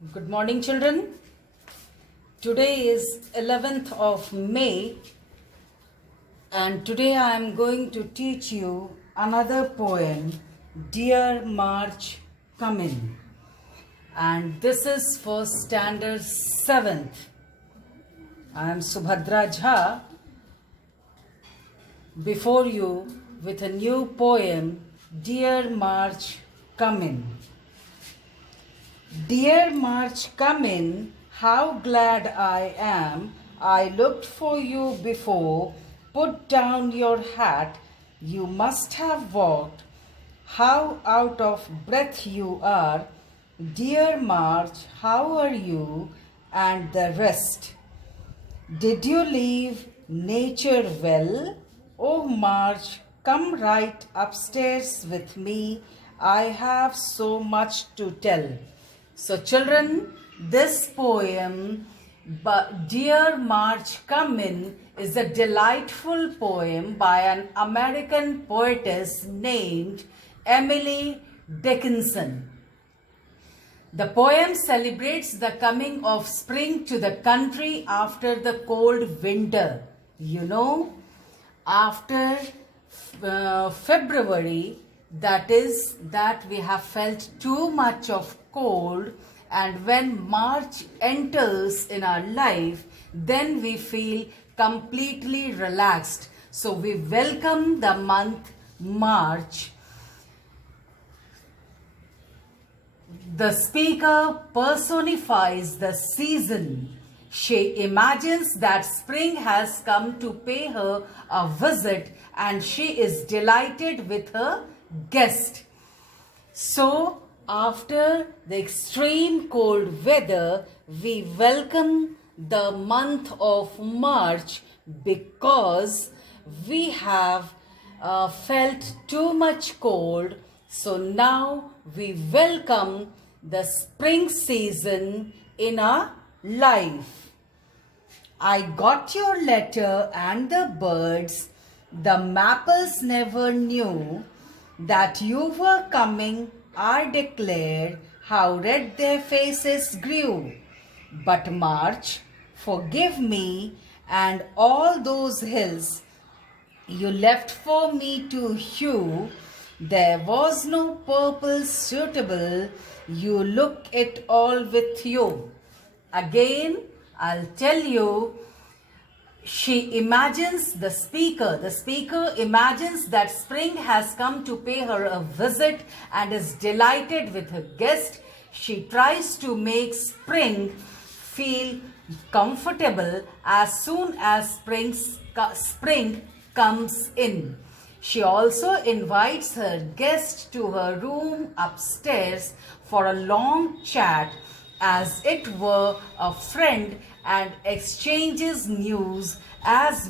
Good morning, children. Today is 11th of May, and today I am going to teach you another poem, Dear March Come In. And this is for standard 7th. I am Subhadra Jha before you with a new poem, Dear March Come In. Dear March, come in, how glad I am. I looked for you before. Put down your hat, you must have walked. How out of breath you are. Dear March, how are you? And the rest. Did you leave nature well? Oh March, come right upstairs with me. I have so much to tell. So children, this poem, Dear March Come In, is a delightful poem by an American poetess named Emily Dickinson. The poem celebrates the coming of spring to the country after the cold winter. You know, after February, that is that we have felt too much of cold, and when March enters in our life, then we feel completely relaxed. So we welcome the month March. The speaker personifies the season. She imagines that spring has come to pay her a visit, and she is delighted with her guest. So, after the extreme cold weather, we welcome the month of March because we have felt too much cold. So now we welcome the spring season in our life. I got your letter and the birds. The mappers never knew that you were coming. I declared how red their faces grew. But March, forgive me, and all those hills you left for me to hew. There was no purple suitable. You look it all with you. Again, I'll tell you, she imagines, the speaker imagines that spring has come to pay her a visit and is delighted with her guest. She tries to make spring feel comfortable as soon as spring comes in. She also invites her guest to her room upstairs for a long chat as it were a friend, and exchanges news as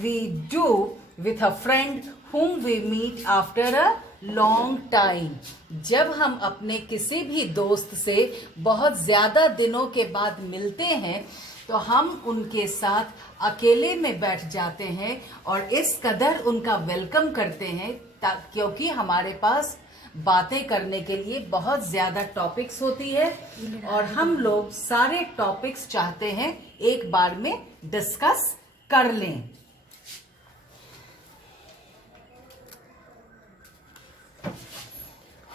we do with a friend whom we meet after a long time. जब हम अपने किसी भी दोस्त से बहुत ज़्यादा दिनों के बाद मिलते हैं तो हम उनके साथ अकेले में बैठ जाते हैं और इस कदर उनका वेलकम करते हैं क्योंकि हमारे पास बातें करने के लिए बहुत ज़्यादा टॉपिक्स होती है और हम लोग सारे टॉपिक्स चाहते हैं एक बार में डिस्कस कर लें.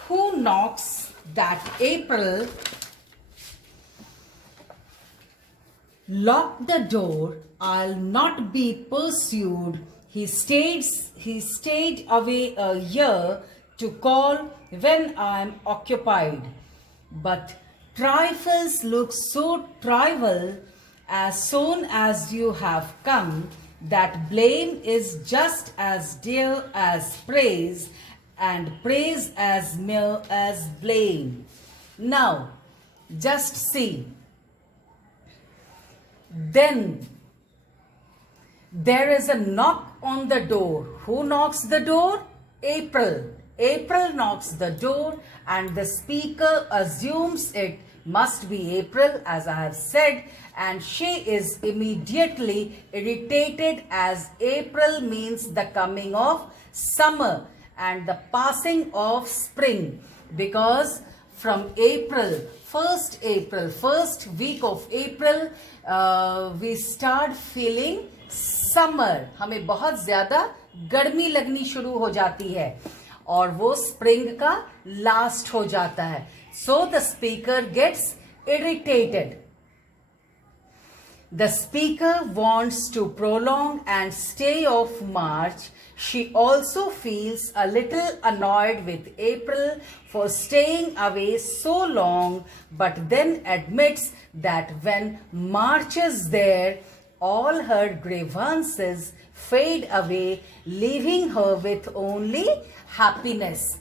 Who knocks that April? Lock the door, I'll not be pursued. He stayed away a year to call when I'm occupied. But trifles look so trivial as soon as you have come, that blame is just as dear as praise, and praise as mere as blame. Now, just see. Then there is a knock on the door. Who knocks the door? April. April knocks the door, and the speaker assumes it must be April, as I have said, and she is immediately irritated as April means the coming of summer and the passing of spring, because from April, first week of April, we start feeling summer. हमें बहुत ज़्यादा गर्मी लगनी शुरू हो जाती है और वो स्प्रिंग का लास्ट हो जाता है. So the speaker gets irritated. The speaker wants to prolong and stay off March. She also feels a little annoyed with April for staying away so long, but then admits that when March is there, all her grievances fade away, leaving her with only happiness.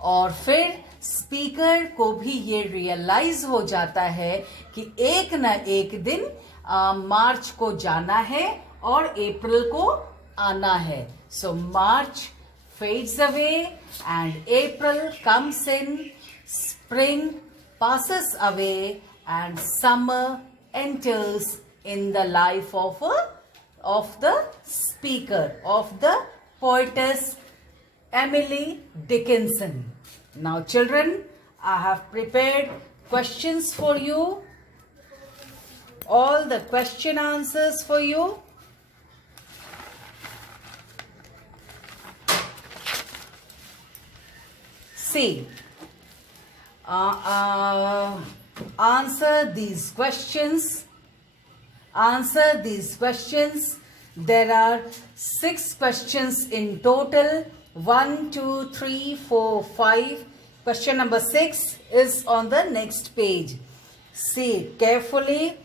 और फिर speaker को भी ये realise हो जाता है कि एक न एक दिन मार्च को जाना है और अप्रैल को आना है. So March fades away and April comes in, spring passes away and summer enters in the life of the speaker, of the poetess Emily Dickinson. Now children, I have prepared questions for you, all the question answers for you. See, answer these questions. Answer these questions. There are 6 questions in total. 1, 2, 3, 4, 5. Question number 6 is on the next page. See carefully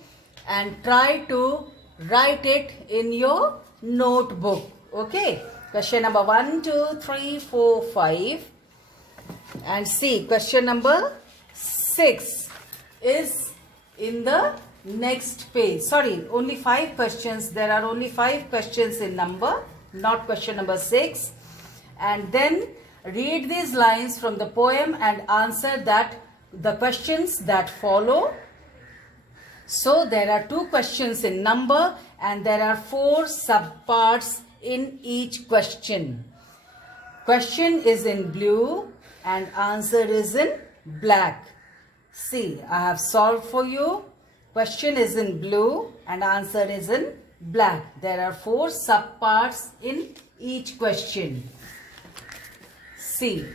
and try to write it in your notebook. Okay. Question number 1, 2, 3, 4, 5. And see, question number 6 is in the next page. Sorry, only 5 questions. There are only 5 questions in number, not question number 6. And then read these lines from the poem and answer the questions that follow. So there are 2 questions in number and there are 4 subparts in each question. Question is in blue and answer is in black. See, I have solved for you. Question is in blue and answer is in black. There are 4 subparts in each question. See,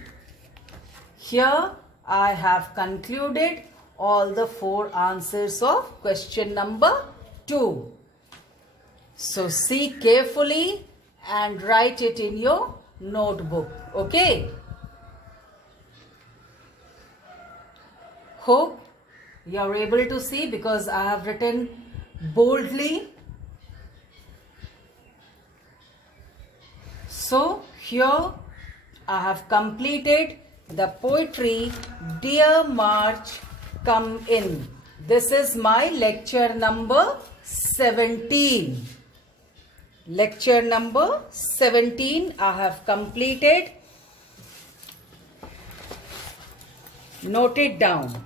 here I have concluded all the 4 answers of question number 2. So see carefully and write it in your notebook. Okay? Hope you are able to see because I have written boldly. So here I have completed the poetry Dear March Come In. This is my lecture number 17. Lecture number 17 I have completed. Note it down.